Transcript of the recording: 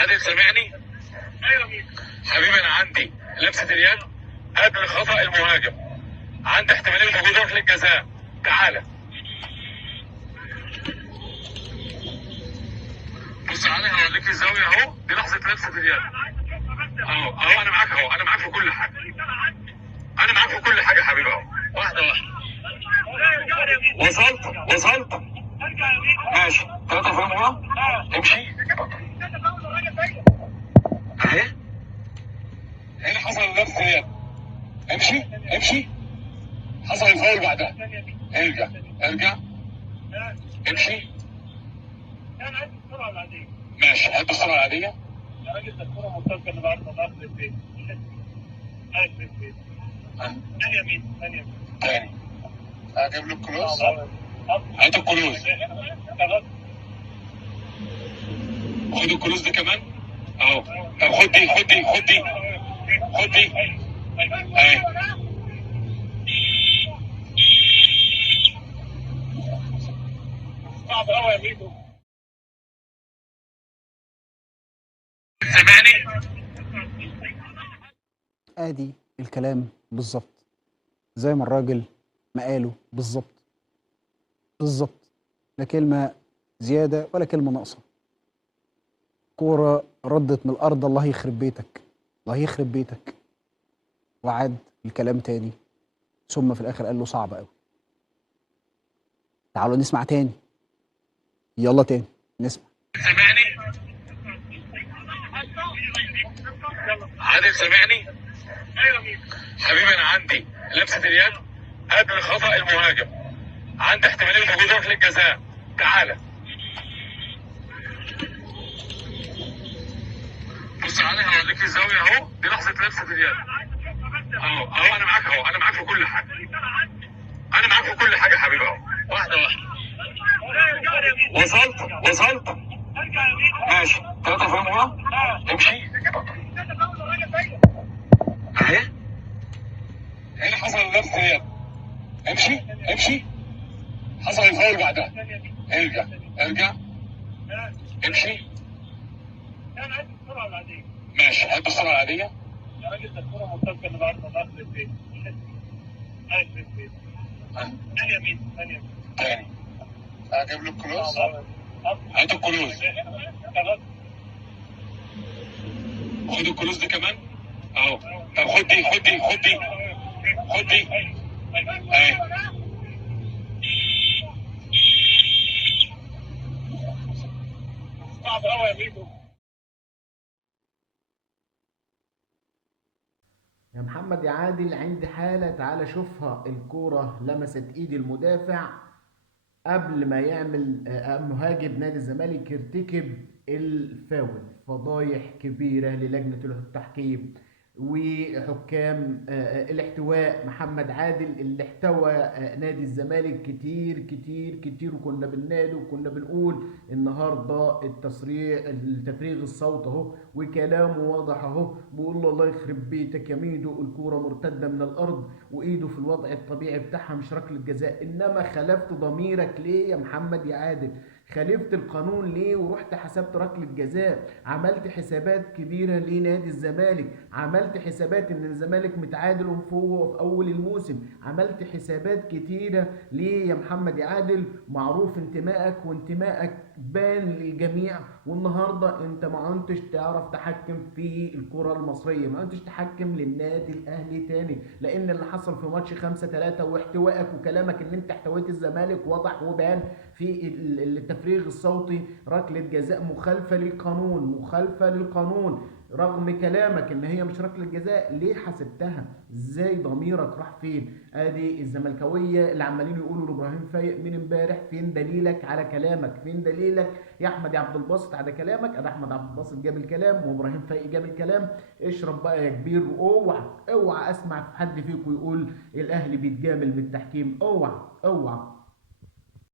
عادل سامعني؟ ايوه مين؟ حبيبي انا عندي لمسه اليد قبل خطا المهاجم، عندي احتماليه وجود ركله جزاء، تعالى بص علي هوريك الزاويه اهو، دي لحظه لمسه اليد اهو انا معاك اهو، انا معاك في كل حاجه، انا معاك في كل حاجه يا حبيبي اهو، واحده واحده. وصلت ماشي 3 في المباراه، امشي اهي هنا حصل لمسه اليد، امشي حصل الفاول بعدها، ارجع امشي ماشي، هات السرعه العاديه يا راجل، ده الكوره مرتبطه اللي بعد ما ضغط البيت ثانيه تاني هجيب له الكلوز، هات الكلوز، خد الكلوز دي كمان اهو، طب خد دي اهي صعب قوي يا ميدو، سامعني؟ ادي الكلام بالظبط زي ما الراجل ما قاله بالظبط بالظبط، لا كلمة زيادة ولا كلمة ناقصة. كورة ردت من الأرض، الله يخرب بيتك، الله يخرب بيتك. وعاد الكلام تاني، ثم في الآخر قال له صعب قوي. تعالوا نسمع تاني، يلا تاني نسمع. سامعني؟ عادل سامعني؟ ايوه مين؟ حبيبي انا عندي لمسه اليد قبل خطا المهاجم، عندي احتماليه وجود ركله جزاء، تعالى بص علي هوريك الزاويه اهو، دي لحظه لمسه اليد اهو انا معاك اهو، انا معاك في كل حاجه، انا معاك في كل حاجه يا حبيبي اهو، واحده واحده. وصلت ماشي 3 في المباراه، امشي اهي هنا حصل لمسه اليد، امشي حصل الفاول بعدها، ارجع امشي ماشي، هات السرعه العاديه يا راجل، ده الكوره مرتبطه اللي بعد ما ضغط البيت ثانيه تاني هجيب له الكلوز، هات الكلوز، خد الكلوز دي كمان اهو، طب خد دي اهي صعب قوي يا ميدو. يا محمد يا عادل، عندي حالة تعالى شوفها. الكورة لمست ايد المدافع قبل ما يعمل مهاجم نادي الزمالك يرتكب الفاول. فضايح كبيرة للجنة التحكيم وحكام الاحتواء. محمد عادل اللي احتوى نادي الزمالك كتير كتير كتير، وكنا بننادي وكنا بنقول النهارده التفريغ الصوت اهو، وكلامه واضح اهو، بيقول له الله يخرب بيتك يا ميدو، الكوره مرتده من الارض وايده في الوضع الطبيعي بتاعها، مش ركله جزاء. انما خالفت ضميرك ليه يا محمد يا عادل؟ خالفت القانون ليه ورحت حسبت ركله جزاء؟ عملت حسابات كبيره لنادي الزمالك، عملت حسابات ان الزمالك متعادل وفوق في اول الموسم، عملت حسابات كتيره ليه يا محمد يا عادل؟ معروف وانتمائك بان للجميع، والنهارده انت ما كنتش تعرف تحكم في الكره المصريه، ما كنتش تحكم للنادي الاهلي تاني، لان اللي حصل في ماتش 5-3 واحتوائك وكلامك ان انت احتويت الزمالك واضح وبان في التفريغ الصوتي. ركله جزاء مخالفه للقانون، رغم كلامك ان هي مش ركله جزاء، ليه حسبتها؟ ازاي ضميرك راح فين؟ ادي الزملكاويه اللي عمالين يقولوا لابراهيم فايق من امبارح فين دليلك على كلامك؟ فين دليلك يا احمد يا عبد الباسط على كلامك؟ ادي احمد عبد الباسط جاب الكلام وابراهيم فايق جاب الكلام. اشرب بقى يا كبير، واوعى اسمع في حد فيكم يقول الاهلي بيتجامل بالتحكيم. اوعى